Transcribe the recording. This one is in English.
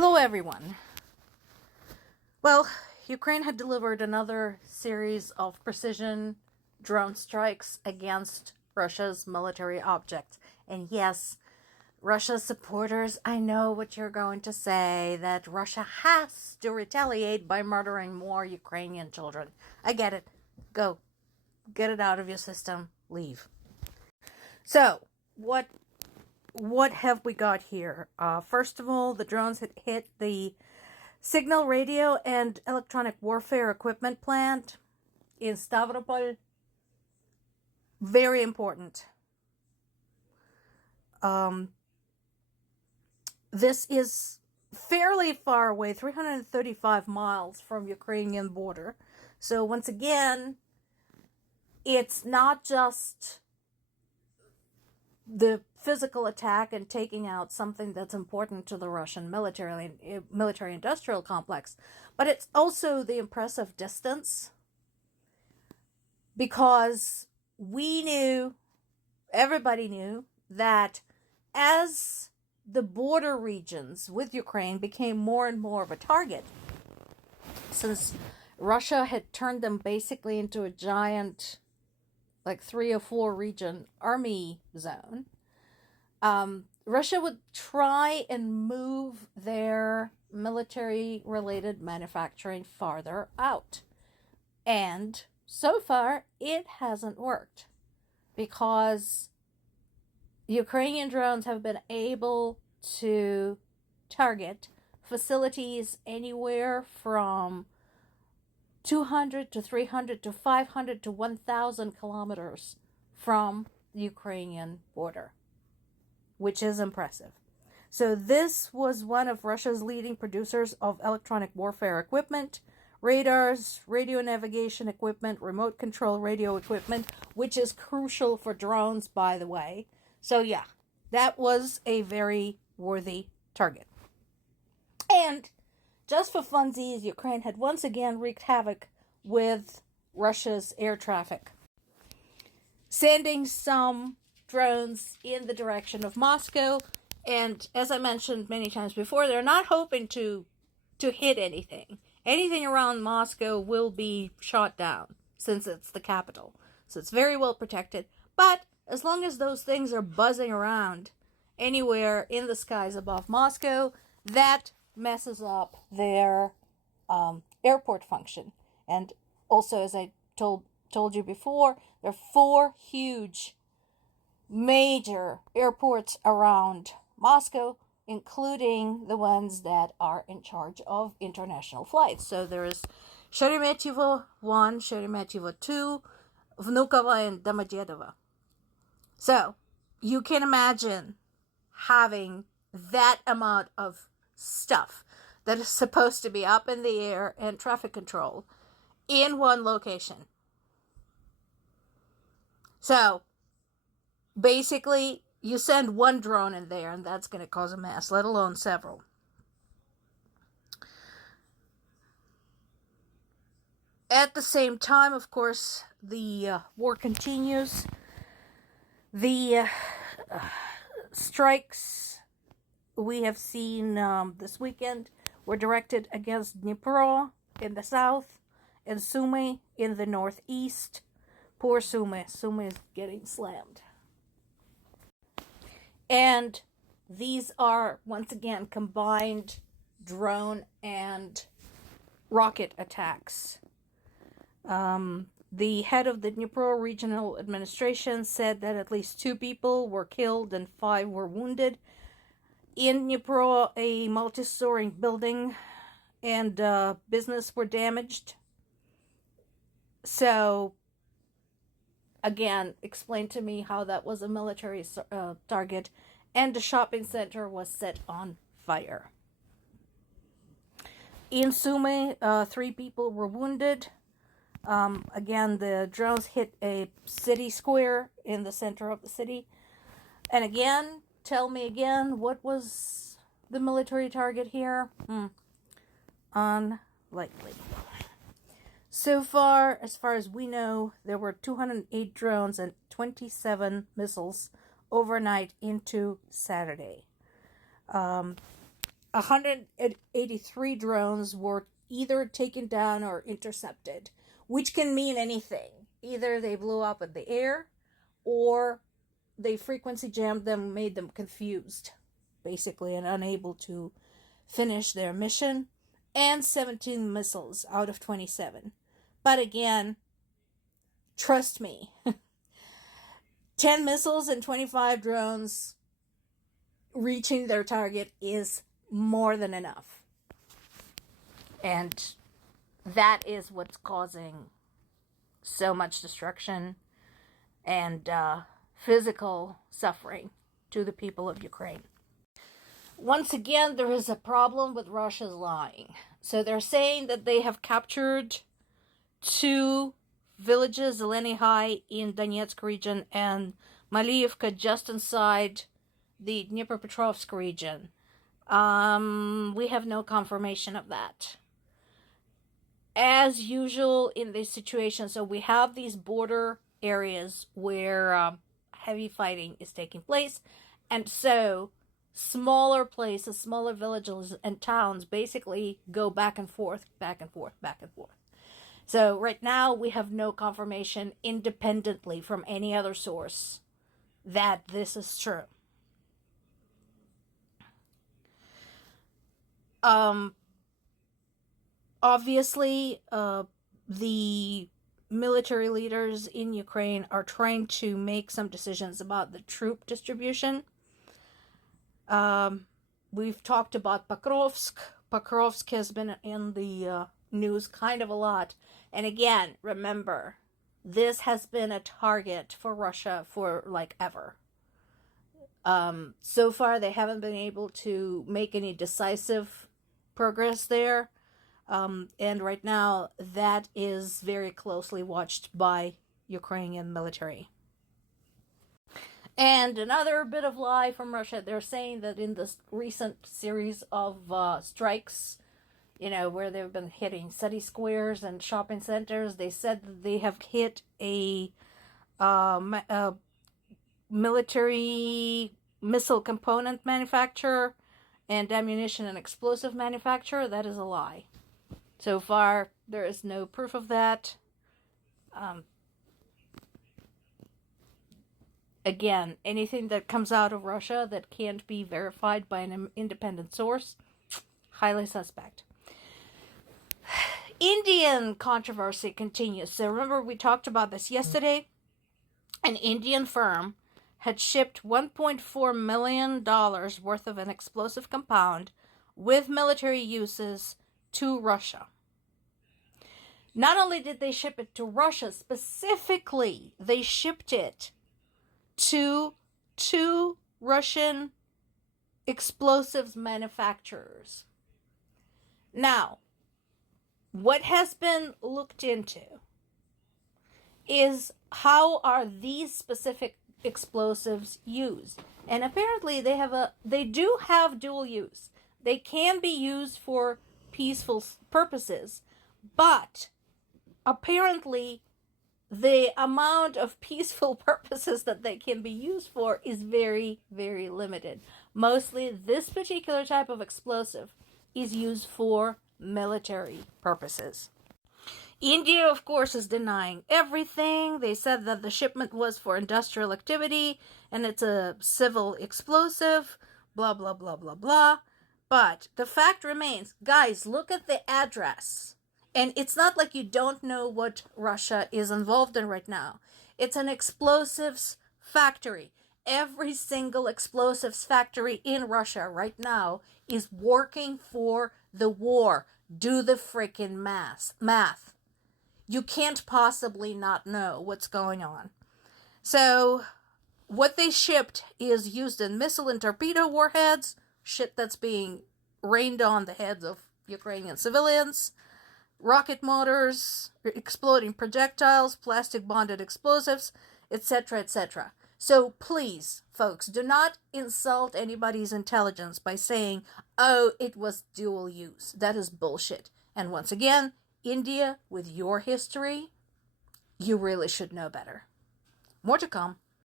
Hello, everyone. Well, Ukraine had delivered another series of precision drone strikes against Russia's military objects. And yes, Russia's supporters, I know what you're going to say, that Russia has to retaliate by murdering more Ukrainian children. I get it. Go. Get it out of your system. Leave. So, what have we got here? First of all, the drones had hit the Signal Radio and Electronic Warfare Equipment Plant in Stavropol. Very important. This is fairly far away, 335 miles from Ukrainian border. So once again, it's not just the physical attack and taking out something that's important to the Russian military-industrial complex, but it's also the impressive distance, because everybody knew that as the border regions with Ukraine became more and more of a target, since Russia had turned them basically into a giant, like 3 or 4 region army zone, Russia would try and move their military-related manufacturing farther out. And so far, it hasn't worked, because Ukrainian drones have been able to target facilities anywhere from 200 to 300 to 500 to 1,000 kilometers from the Ukrainian border, which is impressive. So this was one of Russia's leading producers of electronic warfare equipment, radars, radio navigation equipment, remote control radio equipment, which is crucial for drones, by the way. So yeah, that was a very worthy target. And just for funsies, Ukraine had once again wreaked havoc with Russia's air traffic, sending some drones in the direction of Moscow. And as I mentioned many times before, they're not hoping to hit anything. Anything around Moscow will be shot down, since it's the capital. So it's very well protected. But as long as those things are buzzing around anywhere in the skies above Moscow, that messes up their airport function. And also, as I told you before, there are 4 huge major airports around Moscow, including the ones that are in charge of international flights. So there is Sheremetyevo 1, Sheremetyevo 2, Vnukovo, and Domodedovo. So you can imagine having that amount of stuff that is supposed to be up in the air and traffic control in one location. So basically, you send one drone in there and that's going to cause a mess, let alone several. At the same time, of course, the war continues. The strikes we have seen this weekend were directed against Dnipro in the south and Sumy in the northeast. Poor Sumy. Sumy is getting slammed. And these are, once again, combined drone and rocket attacks. The head of the Dnipro Regional Administration said that at least 2 people were killed and 5 were wounded. In Dnipro, a multi-story building and business were damaged. So, again, explain to me how that was a military target, and the shopping center was set on fire. In Sumy, 3 people were wounded. Again, the drones hit a city square in the center of the city. And again, tell me again, what was the military target here? Unlikely. So far, as far as we know, there were 208 drones and 27 missiles overnight into Saturday. 183 drones were either taken down or intercepted, which can mean anything. Either they blew up in the air, or they frequency jammed them, made them confused, basically, and unable to finish their mission, and 17 missiles out of 27. But again, trust me, 10 missiles and 25 drones reaching their target is more than enough. And that is what's causing so much destruction and physical suffering to the people of Ukraine. Once again, there is a problem with Russia's lying. So they're saying that they have captured 2 villages, Zeleny High in Donetsk region and Maliivka just inside the Dnipropetrovsk region. We have no confirmation of that. As usual in this situation, so we have these border areas where heavy fighting is taking place, and so smaller places, smaller villages and towns basically go back and forth, back and forth, back and forth. So right now we have no confirmation independently from any other source that this is true. Obviously, the military leaders in Ukraine are trying to make some decisions about the troop distribution. We've talked about Pokrovsk. Pokrovsk has been in the news kind of a lot. And again, remember, this has been a target for Russia for like ever. So far, they haven't been able to make any decisive progress there. And right now, that is very closely watched by Ukrainian military. And another bit of lie from Russia, they're saying that in this recent series of strikes, where they've been hitting city squares and shopping centers, they said that they have hit a military missile component manufacturer and ammunition and explosive manufacturer. That is a lie. So far, there is no proof of that. Again, anything that comes out of Russia that can't be verified by an independent source, highly suspect. Indian controversy continues. So remember, we talked about this yesterday. An Indian firm had shipped $1.4 million worth of an explosive compound with military uses to Russia. Not only did they ship it to Russia, specifically, they shipped it to 2 Russian explosives manufacturers. Now, what has been looked into is how are these specific explosives used. And apparently they do have dual use. They can be used for peaceful purposes, but apparently the amount of peaceful purposes that they can be used for is very, very limited. Mostly this particular type of explosive is used for military purposes. India, of course, is denying everything. They said that the shipment was for industrial activity and it's a civil explosive, blah, blah, blah, blah, blah. But the fact remains, guys, look at the address. And it's not like you don't know what Russia is involved in right now. It's an explosives factory. Every single explosives factory in Russia right now is working for the war. Do the freaking math. You can't possibly not know what's going on. So, what they shipped is used in missile and torpedo warheads, shit that's being rained on the heads of Ukrainian civilians, rocket motors, exploding projectiles, plastic bonded explosives, etc., etc. So please, folks, do not insult anybody's intelligence by saying, oh, it was dual use. That is bullshit. And once again, India, with your history, you really should know better. More to come.